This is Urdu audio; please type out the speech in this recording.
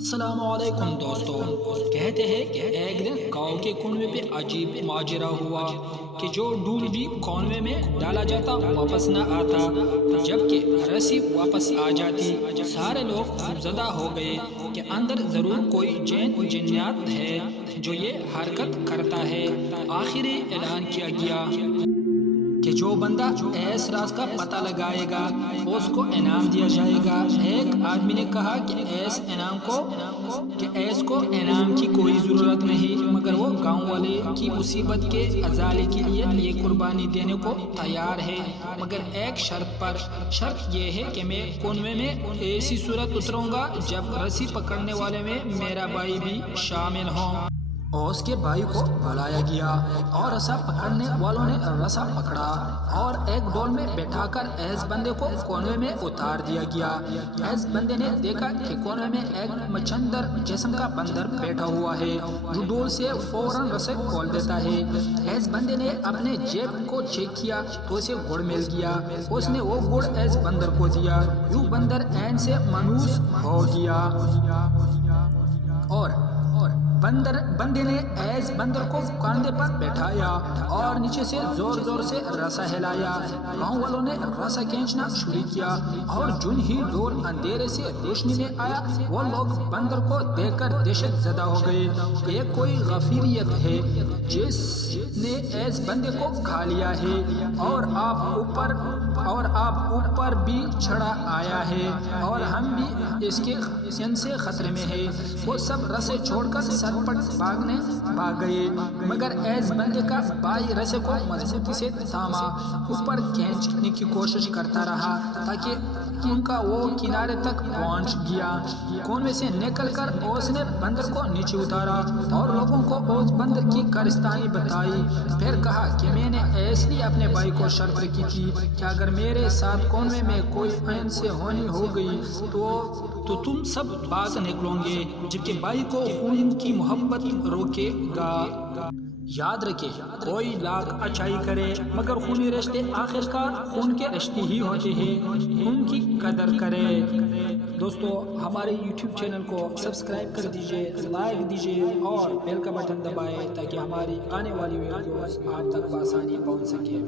السلام علیکم دوستو، کہتے ہیں کہ ایک دن گاؤں کے کنویں پہ عجیب ماجرا ہوا کہ جو ڈول بھی کنویں میں ڈالا جاتا واپس نہ آتا، جبکہ رسی واپس آ جاتی۔ سارے لوگ زدہ ہو گئے کہ اندر ضرور کوئی جنیات ہے جو یہ حرکت کرتا ہے۔ آخری اعلان کیا گیا کہ جو بندہ اس راز کا پتہ لگائے گا اس کو انعام دیا جائے گا۔ ایک آدمی نے کہا کہ ایس کو انعام کی کوئی ضرورت نہیں، مگر وہ گاؤں والے کی مصیبت کے ازالے کے لیے یہ قربانی دینے کو تیار ہے، مگر ایک شرط پر۔ شرط یہ ہے کہ میں کنویں میں ایسی صورت اتروں گا جب رسی پکڑنے والے میں میرا بھائی بھی شامل ہو۔ اور اس کے بھائی کو بلایا گیا اور رسا پکڑنے والوں نے رسا پکڑا اور ایک ڈول میں بٹھا کر ایس بندے کو کنویں میں اتار دیا گیا۔ ایس بندے نے دیکھا کہ کنویں میں ایک مچھندر جسم کا بندر بیٹھا ہوا ہے جو ڈول سے فوراً رسے کھول دیتا ہے۔ ایس بندے نے اپنے جیب کو چیک کیا تو اسے گڑ مل گیا۔ اس نے وہ گڑ ایس بندر کو دیا، یوں بندر عین سے منوس ہو گیا اور بندے نے ایس بندر کو کاندھے پر بیٹھایا اور نیچے سے زور زور سے رسا ہلایا۔ گاؤں والوں نے رسا کھینچنا شروع کیا اور جن ہی ڈول اندھیرے سے روشنی میں آیا وہ لوگ بندر کو دیکھ کر دہشت زدہ ہو گئے۔ یہ کوئی غفیریت ہے جس نے ایس بندے کو کھا لیا ہے اور آپ اوپر بھی چڑھا آیا ہے اور ہم بھی ان سے خطرے میں ہیں۔ وہ سب رسے چھوڑ کر سرپٹ بھاگ گئے، مگر ایس بندے کا بھائی رسے کو مضبوطی سے تھاما، اوپر کھینچنے کی کوشش کرتا رہا تاکہ ان کا وہ کنارے تک پہنچ گیا۔ کنویں سے نکل کر اس نے بندر کو نیچے اتارا اور لوگوں کو اس بندر کی کارستانی بتائی۔ پھر کہا کہ میں نے اس لیے اپنے بھائی کو شرط رکھی تھی کہ اگر میرے ساتھ کنویں میں کوئی عین سے ہونی ہو گئی تو تم سب بھاگ نکلو گے، جبکہ بھائی کو خون کی محبت روکے گا۔ یاد رکھے، کوئی لاکھ اچھائی کرے مگر خونی رشتے آخرکار خون کے رشتے ہی ہوتے ہیں، ان کی قدر کرے۔ دوستو، ہمارے یوٹیوب چینل کو سبسکرائب کر دیجئے، لائک دیجئے اور بیل کا بٹن دبائیں تاکہ ہماری آنے والی ویڈیوز آپ تک بآسانی پہنچ سکے۔